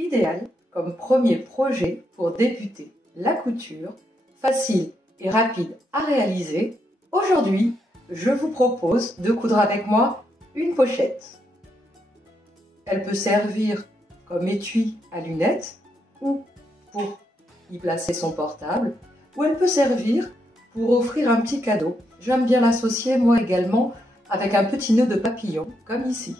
idéal comme premier projet pour débuter la couture, facile et rapide à réaliser. Aujourd'hui, je vous propose de coudre avec moi une pochette. Elle peut servir comme étui à lunettes ou pour y placer son portable, ou elle peut servir pour offrir un petit cadeau. J'aime bien l'associer moi également avec un petit nœud de papillon comme ici.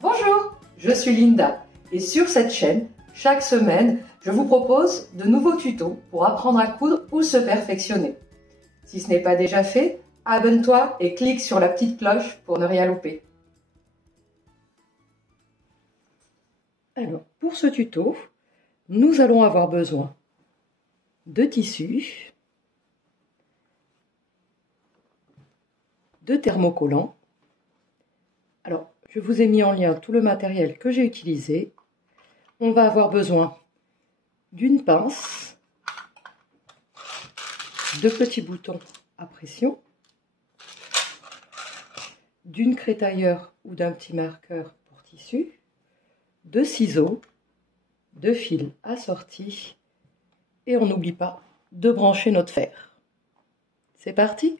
Bonjour, je suis Linda et sur cette chaîne, chaque semaine, je vous propose de nouveaux tutos pour apprendre à coudre ou se perfectionner. Si ce n'est pas déjà fait, abonne-toi et clique sur la petite cloche pour ne rien louper. Alors, pour ce tuto, nous allons avoir besoin de tissus, de thermocollants. Alors, je vous ai mis en lien tout le matériel que j'ai utilisé. On va avoir besoin d'une pince, de petits boutons à pression, d'une crétailleur ou d'un petit marqueur pour tissu, de ciseaux, de fils assortis et on n'oublie pas de brancher notre fer. C'est parti?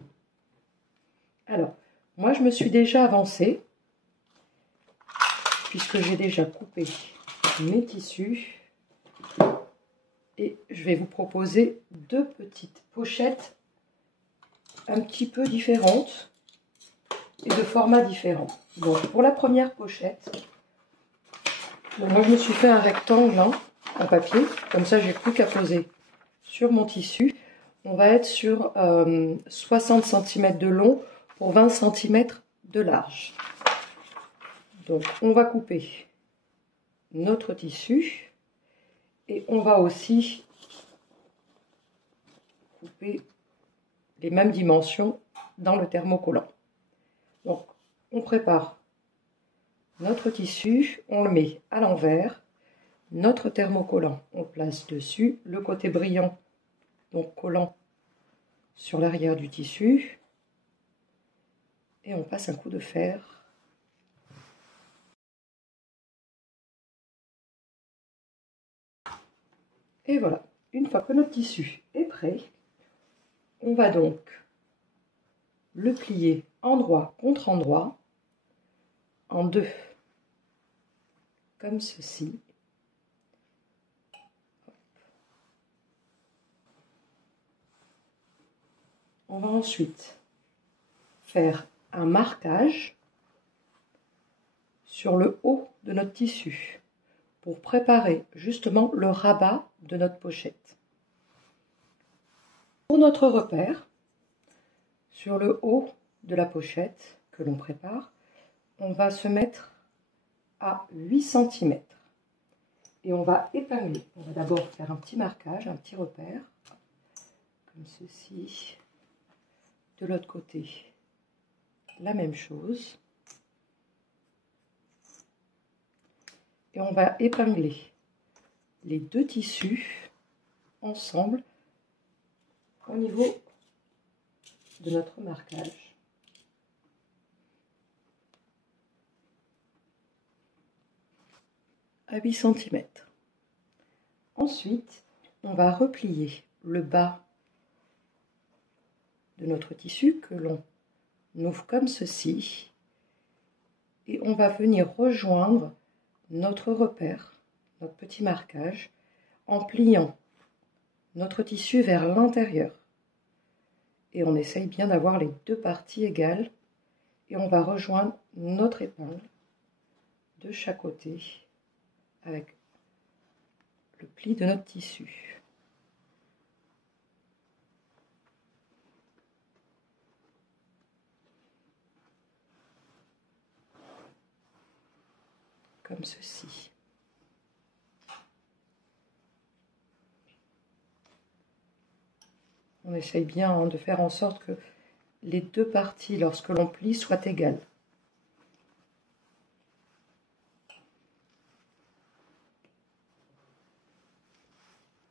Alors, moi je me suis déjà avancée puisque j'ai déjà coupé mes tissus et je vais vous proposer deux petites pochettes un petit peu différentes et de formats différents. Donc pour la première pochette, moi je me suis fait un rectangle en papier, comme ça j'ai plus qu'à poser sur mon tissu. On va être sur 60 cm de long pour 20 cm de large. Donc on va couper notre tissu et on va aussi couper les mêmes dimensions dans le thermocollant. Donc on prépare notre tissu, on le met à l'envers, notre thermocollant on place dessus, le côté brillant donc collant sur l'arrière du tissu et on passe un coup de fer. Et voilà, une fois que notre tissu est prêt, on va donc le plier endroit contre endroit en deux, comme ceci. On va ensuite faire un marquage sur le haut de notre tissu pour préparer justement le rabat de notre pochette. Pour notre repère, sur le haut de la pochette que l'on prépare, on va se mettre à 8 cm et on va épingler. On va d'abord faire un petit marquage, un petit repère, comme ceci. De l'autre côté, la même chose. Et on va épingler les deux tissus ensemble au niveau de notre marquage. À 8 cm. Ensuite, on va replier le bas de notre tissu que l'on ouvre comme ceci et on va venir rejoindre notre repère, notre petit marquage, en pliant notre tissu vers l'intérieur. Et on essaye bien d'avoir les deux parties égales et on va rejoindre notre épingle de chaque côté avec le pli de notre tissu. Comme ceci. On essaye bien de faire en sorte que les deux parties, lorsque l'on plie, soient égales.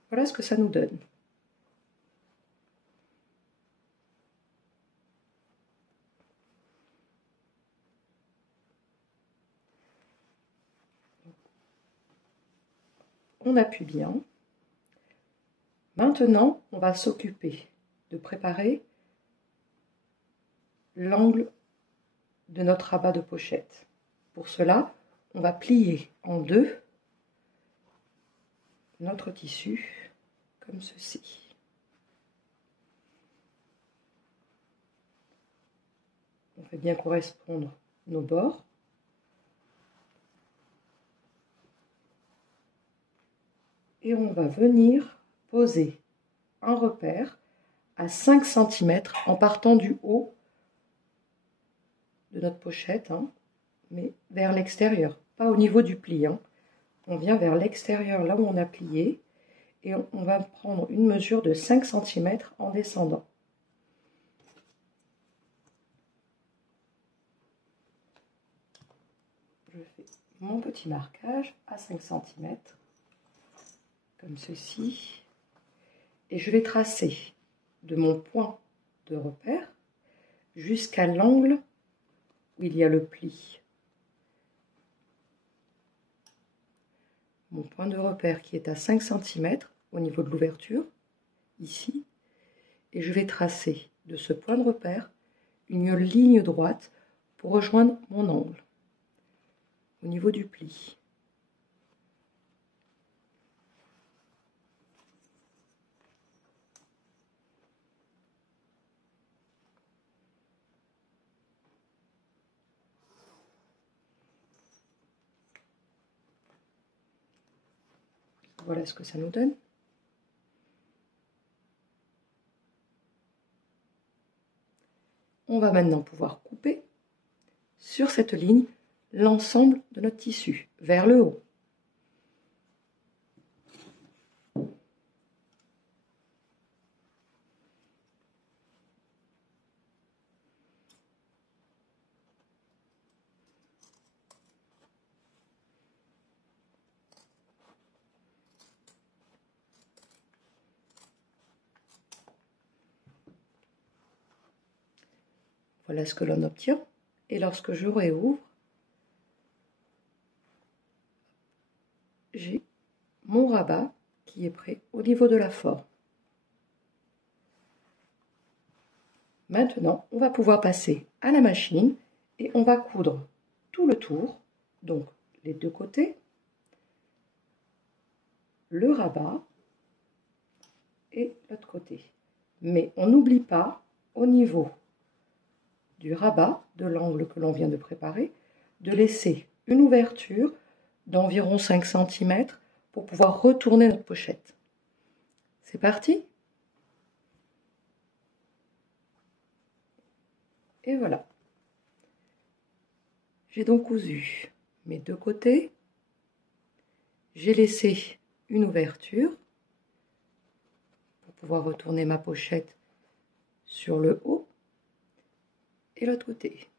Voilà ce que ça nous donne. on appuie bien. Maintenant, on va s'occuper de préparer l'angle de notre rabat de pochette. Pour cela, on va plier en deux notre tissu comme ceci. On fait bien correspondre nos bords. Et on va venir poser un repère à 5 cm en partant du haut de notre pochette, hein, mais vers l'extérieur, pas au niveau du pli. Hein. On vient vers l'extérieur, là où on a plié, et on va prendre une mesure de 5 cm en descendant. Je fais mon petit marquage à 5 cm, comme ceci, et je vais tracer de mon point de repère jusqu'à l'angle où il y a le pli. Mon point de repère qui est à 5 cm au niveau de l'ouverture, ici, et je vais tracer de ce point de repère une ligne droite pour rejoindre mon angle au niveau du pli. Voilà ce que ça nous donne. On va maintenant pouvoir couper sur cette ligne l'ensemble de notre tissu vers le haut. Voilà ce que l'on obtient. Et lorsque je réouvre, j'ai mon rabat qui est prêt au niveau de la forme. Maintenant, on va pouvoir passer à la machine et on va coudre tout le tour, donc les deux côtés, le rabat et l'autre côté. Mais on n'oublie pas, au niveau du rabat, de l'angle que l'on vient de préparer, de laisser une ouverture d'environ 5 cm pour pouvoir retourner notre pochette. C'est parti? Et voilà. J'ai donc cousu mes deux côtés. J'ai laissé une ouverture pour pouvoir retourner ma pochette sur le haut et l'autre côté.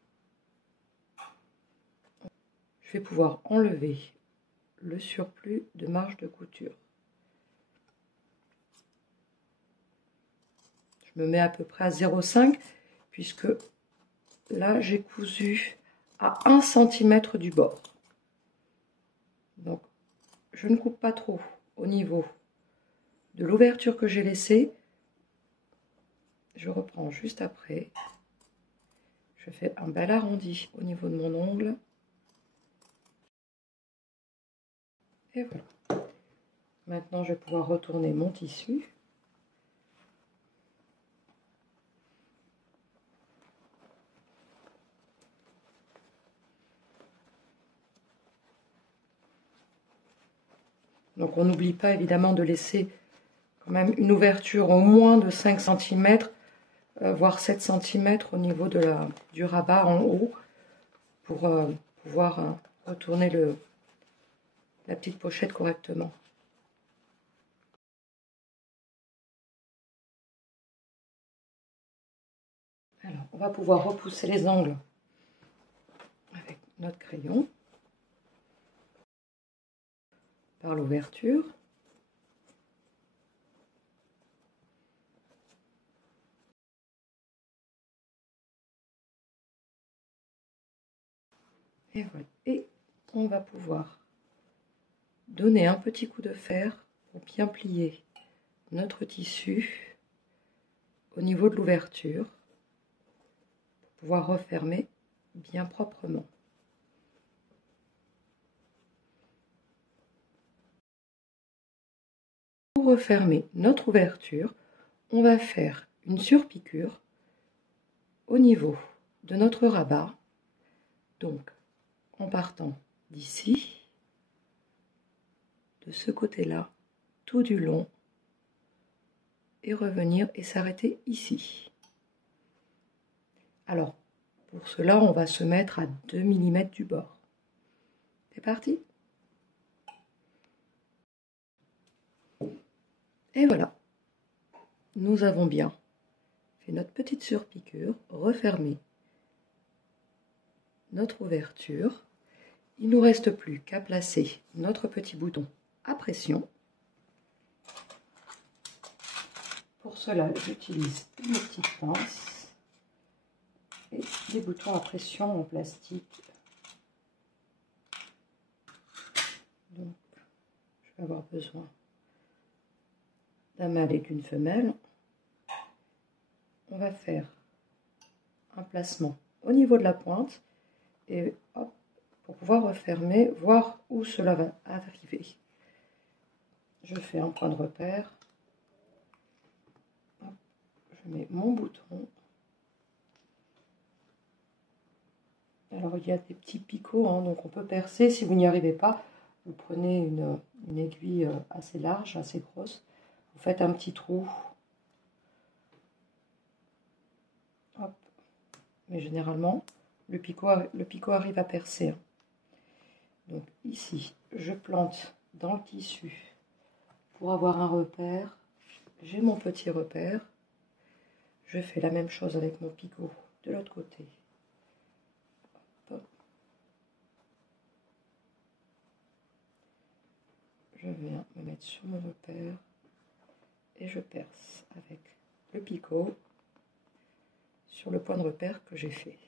Je vais pouvoir enlever le surplus de marge de couture. Je me mets à peu près à 0,5 puisque là j'ai cousu à 1 cm du bord. Donc je ne coupe pas trop au niveau de l'ouverture que j'ai laissée. Je reprends juste après. Je fais un bel arrondi au niveau de mon ongle. Et voilà. Maintenant, je vais pouvoir retourner mon tissu. Donc, on n'oublie pas évidemment de laisser quand même une ouverture au moins de 5 cm, voire 7 cm au niveau de du rabat en haut pour pouvoir retourner la petite pochette correctement. Alors, on va pouvoir repousser les angles avec notre crayon par l'ouverture. Et voilà. Et on va pouvoir donner un petit coup de fer pour bien plier notre tissu au niveau de l'ouverture pour pouvoir refermer bien proprement. Pour refermer notre ouverture, on va faire une surpiqûre au niveau de notre rabat, donc en partant d'ici, de ce côté-là, tout du long, et revenir et s'arrêter ici. Alors, pour cela, on va se mettre à 2 mm du bord. C'est parti. Et voilà, nous avons bien fait notre petite surpiqûre, refermé notre ouverture. Il ne nous reste plus qu'à placer notre petit bouton à pression. Pour cela, j'utilise une petite pince et des boutons à pression en plastique. Donc, je vais avoir besoin d'un mâle et d'une femelle. On va faire un placement au niveau de la pointe et hop, pour pouvoir refermer, voir où cela va arriver. Je fais un point de repère. Hop, je mets mon bouton. Alors il y a des petits picots, hein, donc on peut percer. Si vous n'y arrivez pas, vous prenez une aiguille assez large, assez grosse. Vous faites un petit trou. Hop. Mais généralement, le picot arrive à percer. Hein. Donc ici, je plante dans le tissu pour avoir un repère. J'ai mon petit repère. Je fais la même chose avec mon picot de l'autre côté. Hop. Je viens me mettre sur mon repère et je perce avec le picot sur le point de repère que j'ai fait.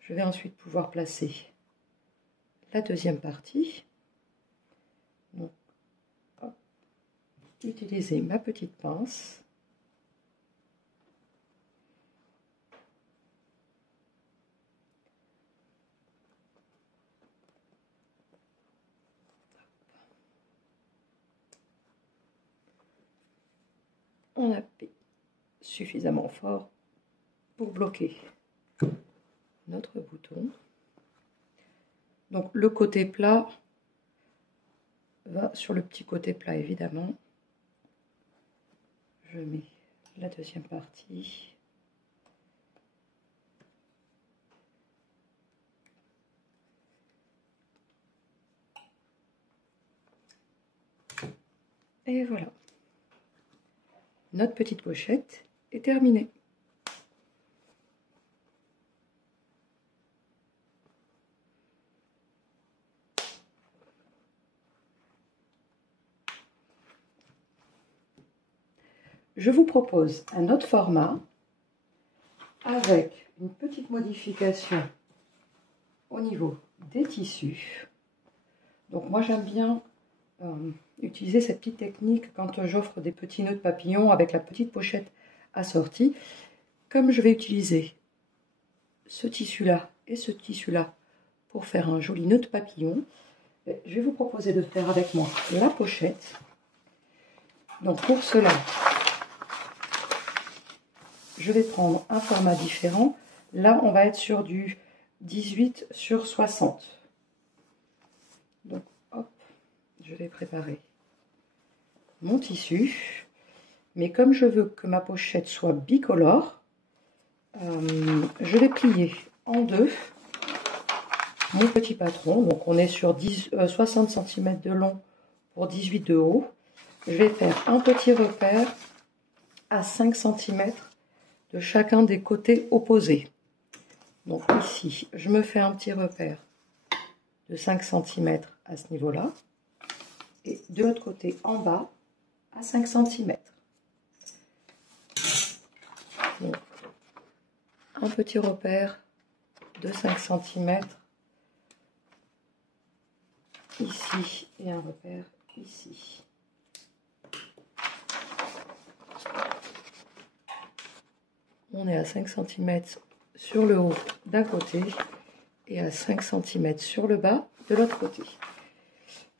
Je vais ensuite pouvoir placer la deuxième partie. Donc, hop, utiliser ma petite pince. On appuie suffisamment fort pour bloquer notre bouton. Donc le côté plat va sur le petit côté plat évidemment. Je mets la deuxième partie. Et voilà. Notre petite pochette est terminée. Je vous propose un autre format avec une petite modification au niveau des tissus. Donc moi j'aime bien utiliser cette petite technique quand j'offre des petits nœuds de papillon avec la petite pochette assortie. Comme je vais utiliser ce tissu-là et ce tissu-là pour faire un joli nœud de papillon, je vais vous proposer de faire avec moi la pochette. Donc pour cela, je vais prendre un format différent. Là, on va être sur du 18 sur 60. Donc, hop, je vais préparer mon tissu. Mais comme je veux que ma pochette soit bicolore, je vais plier en deux mon petit patron. Donc, on est sur 60 cm de long pour 18 de haut. Je vais faire un petit repère à 5 cm de chacun des côtés opposés. Donc ici, je me fais un petit repère de 5 cm à ce niveau-là. Et de l'autre côté, en bas, à 5 cm. un petit repère de 5 cm ici et un repère ici. On est à 5 cm sur le haut d'un côté et à 5 cm sur le bas de l'autre côté.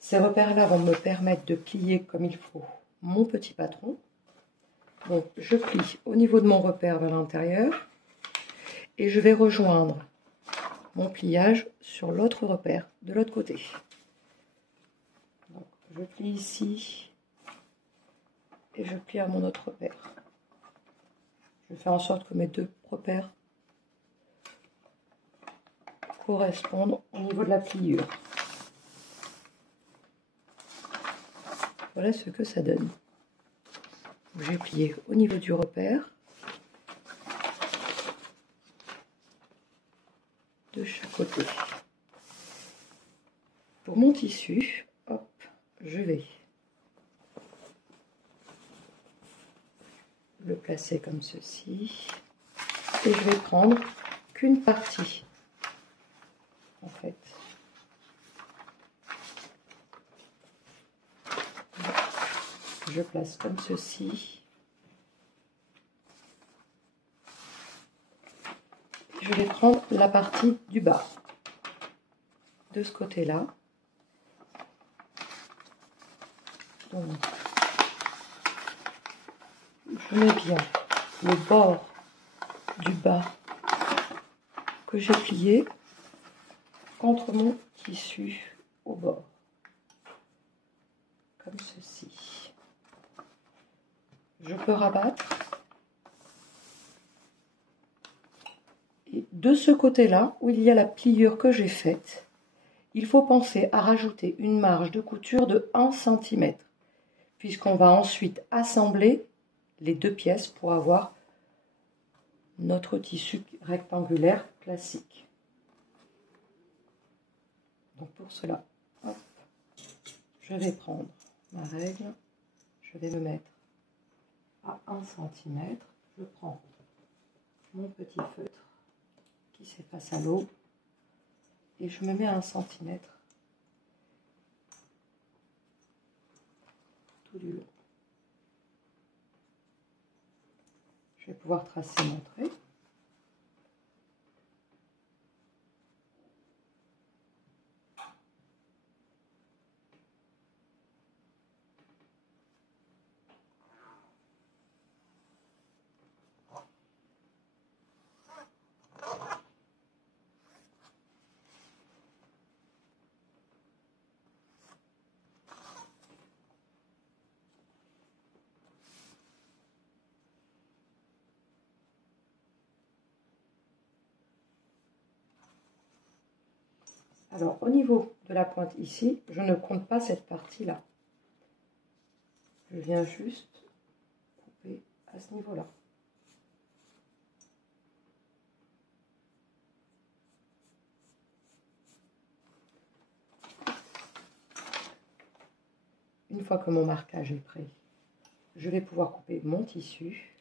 Ces repères-là vont me permettre de plier comme il faut mon petit patron. Donc je plie au niveau de mon repère vers l'intérieur et je vais rejoindre mon pliage sur l'autre repère de l'autre côté. Donc, je plie ici et je plie à mon autre repère. Je vais faire en sorte que mes deux repères correspondent au niveau de la pliure. Voilà ce que ça donne. J'ai plié au niveau du repère de chaque côté. Pour mon tissu, hop, je vais le placer comme ceci et je vais prendre qu'une partie en fait. Je place comme ceci. Je vais prendre la partie du bas de ce côté-là. Donc, je mets bien le bord du bas que j'ai plié contre mon tissu au bord, comme ceci. Je peux rabattre. Et de ce côté-là, où il y a la pliure que j'ai faite, il faut penser à rajouter une marge de couture de 1 cm, puisqu'on va ensuite assembler les deux pièces pour avoir notre tissu rectangulaire classique. Donc pour cela, hop, je vais prendre ma règle, je vais me mettre à 1 cm, je prends mon petit feutre qui s'efface à l'eau et je me mets à 1 cm tout du long. Je vais pouvoir tracer mon trait. Alors, au niveau de la pointe ici, je ne compte pas cette partie-là. Je viens juste couper à ce niveau-là. Une fois que mon marquage est prêt, je vais pouvoir couper mon tissu.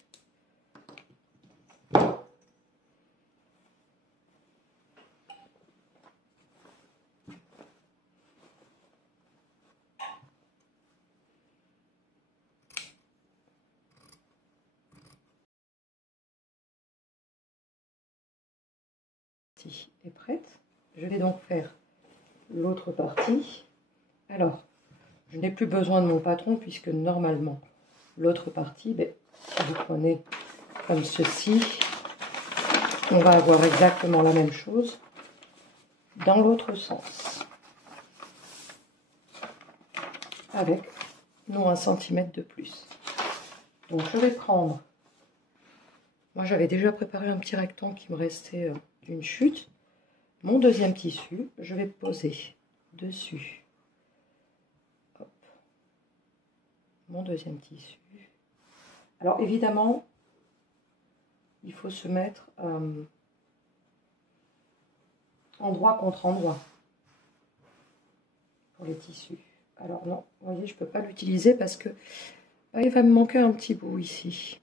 Est prête. Je vais donc faire l'autre partie. Alors, je n'ai plus besoin de mon patron puisque normalement, l'autre partie, si vous prenez comme ceci, on va avoir exactement la même chose dans l'autre sens. Avec non 1 cm de plus. Donc je vais prendre, moi j'avais déjà préparé un petit rectangle qui me restait d'une chute, mon deuxième tissu, je vais poser dessus, hop, mon deuxième tissu. Alors évidemment, il faut se mettre endroit contre endroit pour les tissus. Alors non, vous voyez, je ne peux pas l'utiliser parce que il va me manquer un petit bout ici.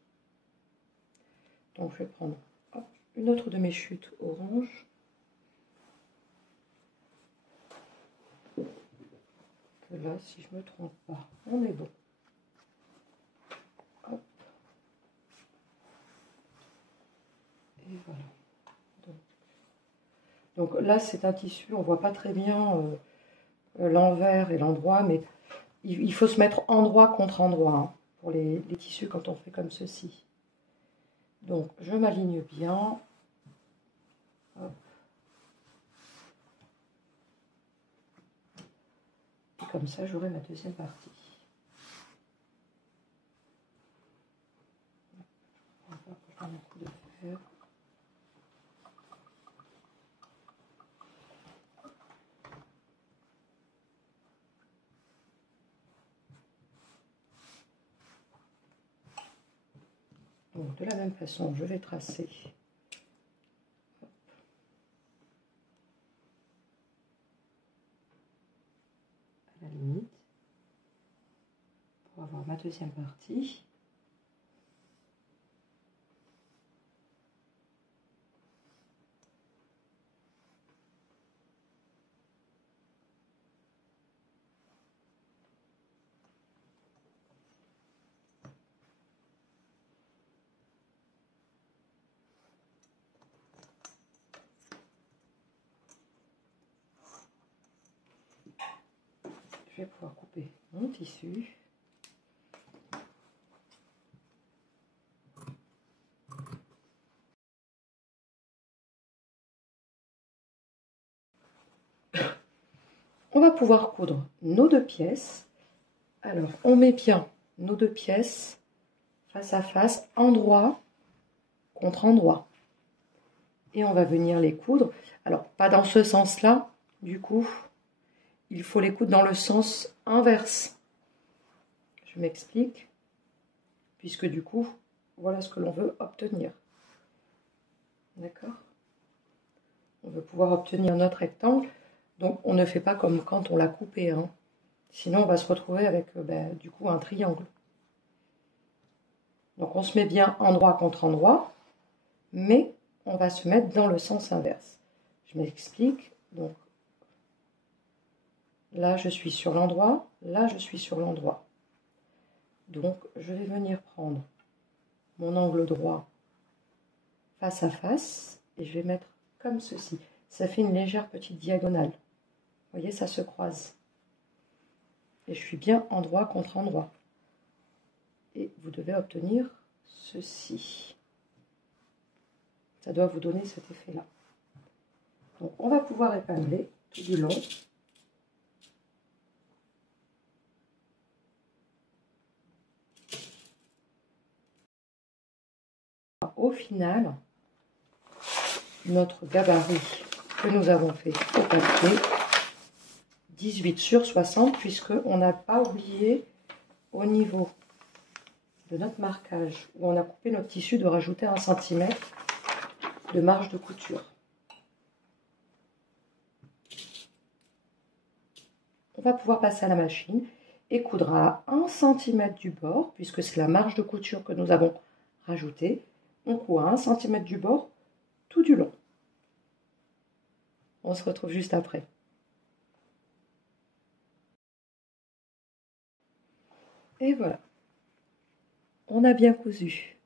Donc je vais prendre hop, une autre de mes chutes orange. Que là, si je me trompe pas, on est bon. Hop. Et voilà. Donc là, c'est un tissu, on voit pas très bien l'envers et l'endroit, mais il faut se mettre endroit contre endroit hein, pour les tissus quand on fait comme ceci. Donc, je m'aligne bien. Hop. Et comme ça, j'aurai ma deuxième partie. On va faire un coup de fer. Donc, de la même façon, je vais tracer. Hop. À la limite, pour avoir ma deuxième partie. Je vais pouvoir couper mon tissu. On va pouvoir coudre nos deux pièces. Alors, on met bien nos deux pièces face à face, endroit contre endroit. Et on va venir les coudre. Alors, pas dans ce sens-là, du coup, il faut les coudre dans le sens inverse. Je m'explique. Puisque du coup, voilà ce que l'on veut obtenir. D'accord? On veut pouvoir obtenir notre rectangle. Donc, on ne fait pas comme quand on l'a coupé. Hein. Sinon, on va se retrouver avec, du coup, un triangle. Donc, on se met bien endroit contre endroit, mais on va se mettre dans le sens inverse. Je m'explique. Donc, là, je suis sur l'endroit. Là, je suis sur l'endroit. Donc, je vais venir prendre mon angle droit face à face et je vais mettre comme ceci. Ça fait une légère petite diagonale. Vous voyez, ça se croise. Et je suis bien endroit contre endroit. Et vous devez obtenir ceci. Ça doit vous donner cet effet-là. Donc, on va pouvoir épingler tout du long. Au final, notre gabarit que nous avons fait au papier, 18 sur 60, puisqu'on n'a pas oublié au niveau de notre marquage, où on a coupé notre tissu, de rajouter 1 cm de marge de couture. On va pouvoir passer à la machine et coudre à 1 cm du bord, puisque c'est la marge de couture que nous avons rajoutée. On coud à 1 cm du bord tout du long. On se retrouve juste après. Et voilà. On a bien cousu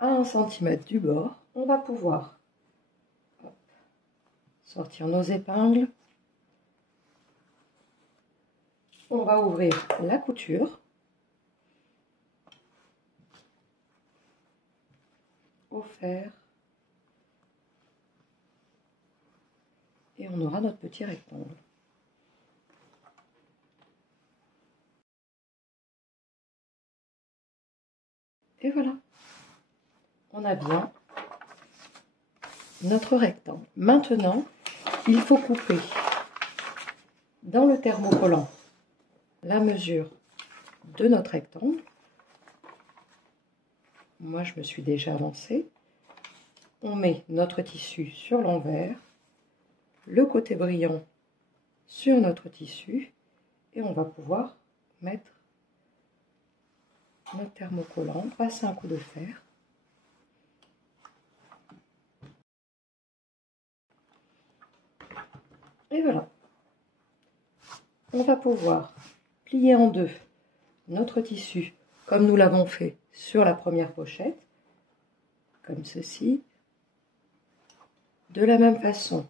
à 1 cm du bord. On va pouvoir sortir nos épingles. On va ouvrir la couture. Au fer. Et on aura notre petit rectangle. Et voilà. On a bien notre rectangle. Maintenant, il faut couper dans le thermocollant la mesure de notre rectangle. Moi, je me suis déjà avancée. On met notre tissu sur l'envers, le côté brillant sur notre tissu, et on va pouvoir mettre notre thermocollant, passer un coup de fer. Et voilà. On va pouvoir plier en deux notre tissu comme nous l'avons fait sur la première pochette, comme ceci. De la même façon,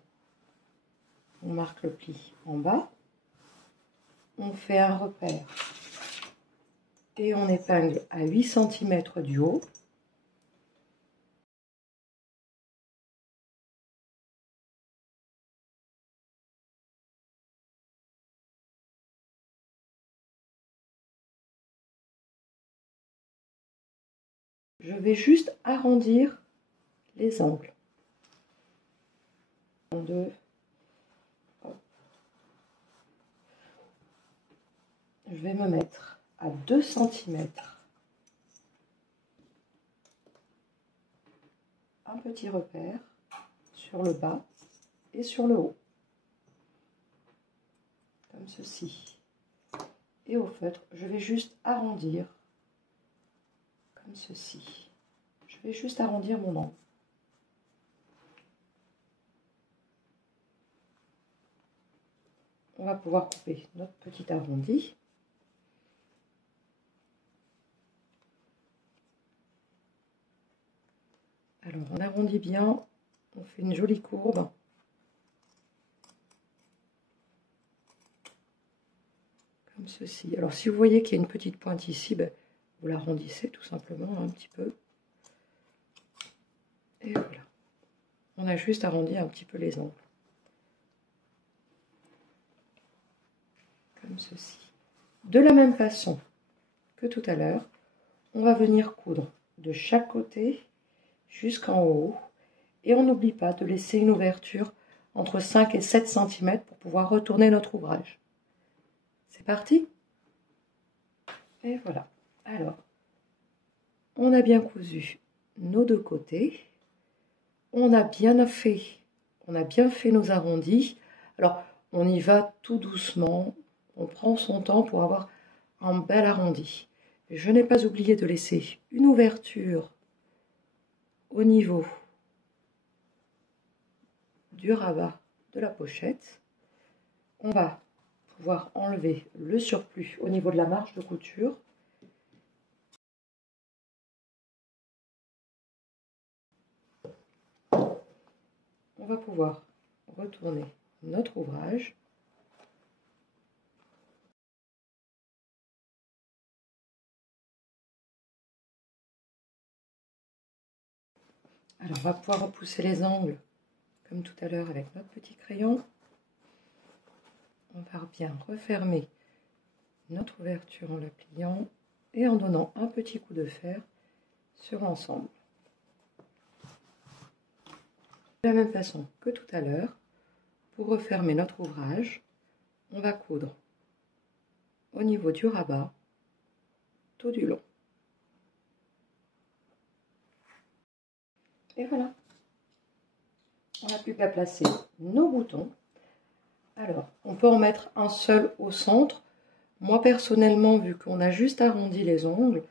on marque le pli en bas, on fait un repère et on épingle à 8 cm du haut. Je vais juste arrondir les angles. Je vais me mettre à 2 cm. Un petit repère sur le bas et sur le haut. Comme ceci. Et au feutre, je vais juste arrondir comme ceci. Je vais juste arrondir mon angle. On va pouvoir couper notre petit arrondi. Alors on arrondit bien, on fait une jolie courbe. Comme ceci. Alors si vous voyez qu'il y a une petite pointe ici, ben, vous l'arrondissez tout simplement un petit peu. Et voilà. On a juste arrondi un petit peu les angles. Comme ceci. De la même façon que tout à l'heure, on va venir coudre de chaque côté jusqu'en haut. Et on n'oublie pas de laisser une ouverture entre 5 et 7 cm pour pouvoir retourner notre ouvrage. C'est parti! Et voilà. Alors, on a bien cousu nos deux côtés. On a bien fait nos arrondis. Alors, on y va tout doucement. On prend son temps pour avoir un bel arrondi. Je n'ai pas oublié de laisser une ouverture au niveau du rabat de la pochette. On va pouvoir enlever le surplus au niveau de la marge de couture. On va pouvoir retourner notre ouvrage. Alors on va pouvoir repousser les angles comme tout à l'heure avec notre petit crayon. On va bien refermer notre ouverture en la pliant et en donnant un petit coup de fer sur l'ensemble. De la même façon que tout à l'heure, pour refermer notre ouvrage, on va coudre au niveau du rabat tout du long. Et voilà. On n'a plus qu'à placer nos boutons. Alors, on peut en mettre un seul au centre. Moi, personnellement, vu qu'on a juste arrondi les angles,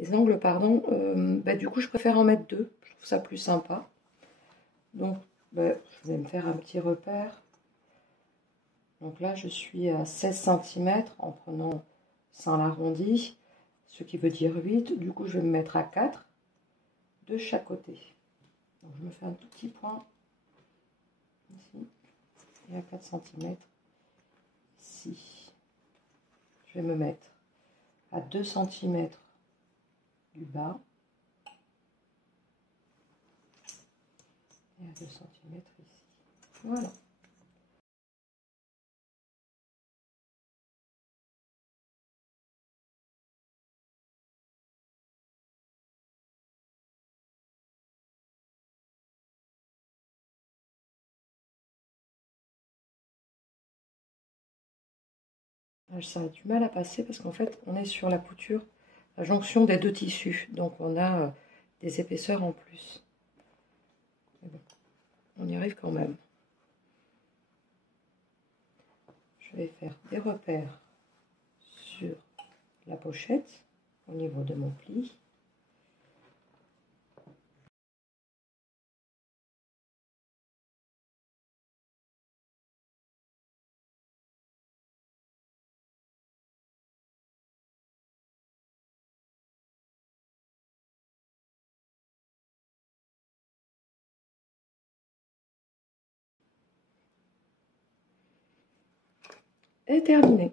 du coup, je préfère en mettre deux. Je trouve ça plus sympa. Donc, je vais me faire un petit repère. Donc là, je suis à 16 cm en prenant sans l'arrondi, ce qui veut dire 8. Du coup, je vais me mettre à 4 de chaque côté. Donc, je me fais un tout petit point ici et à 4 cm ici. Je vais me mettre à 2 cm du bas et à 2 cm ici. Voilà. Ça a du mal à passer parce qu'en fait, on est sur la couture, la jonction des deux tissus. Donc, on a des épaisseurs en plus. Mais bon, on y arrive quand même. Je vais faire des repères sur la pochette au niveau de mon pli. est terminé.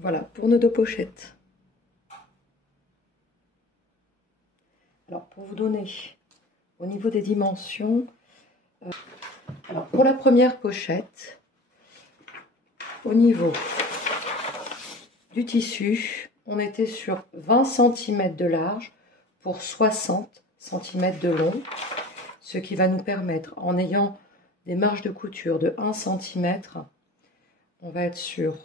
Voilà pour nos deux pochettes. Alors pour vous donner au niveau des dimensions, alors pour la première pochette, au niveau du tissu, on était sur 20 cm de large pour 60 cm de long, ce qui va nous permettre, en ayant des marges de couture de 1 cm, on va être sur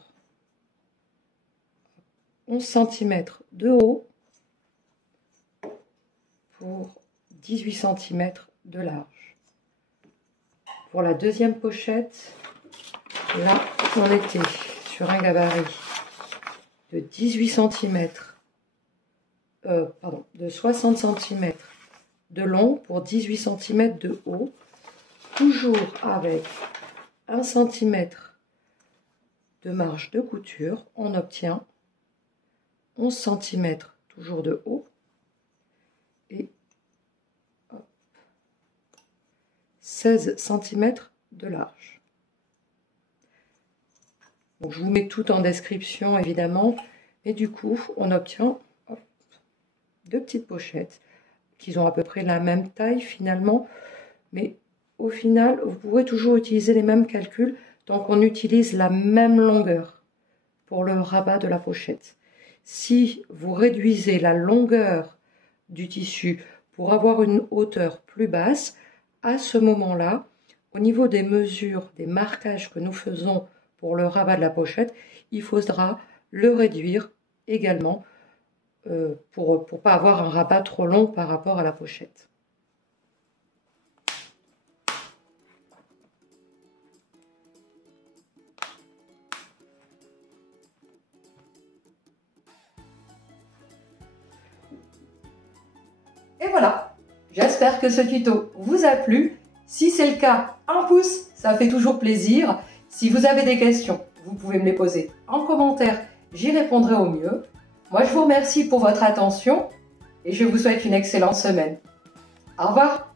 11 cm de haut pour 18 cm de large. Pour la deuxième pochette, là, on était sur un gabarit de 18 cm, de 60 cm de long pour 18 cm de haut, toujours avec 1 cm de marge de couture. On obtient 11 cm toujours de haut et 16 cm de large. Donc, je vous mets tout en description évidemment, et du coup on obtient deux petites pochettes qui ont à peu près la même taille finalement, mais au final vous pourrez toujours utiliser les mêmes calculs tant qu'on utilise la même longueur pour le rabat de la pochette. Si vous réduisez la longueur du tissu pour avoir une hauteur plus basse, à ce moment-là, au niveau des mesures, des marquages que nous faisons pour le rabat de la pochette, il faudra le réduire également pour ne pas avoir un rabat trop long par rapport à la pochette. Et voilà, j'espère que ce tuto vous a plu. Si c'est le cas, un pouce, ça fait toujours plaisir. Si vous avez des questions, vous pouvez me les poser en commentaire, j'y répondrai au mieux. Moi, je vous remercie pour votre attention et je vous souhaite une excellente semaine. Au revoir.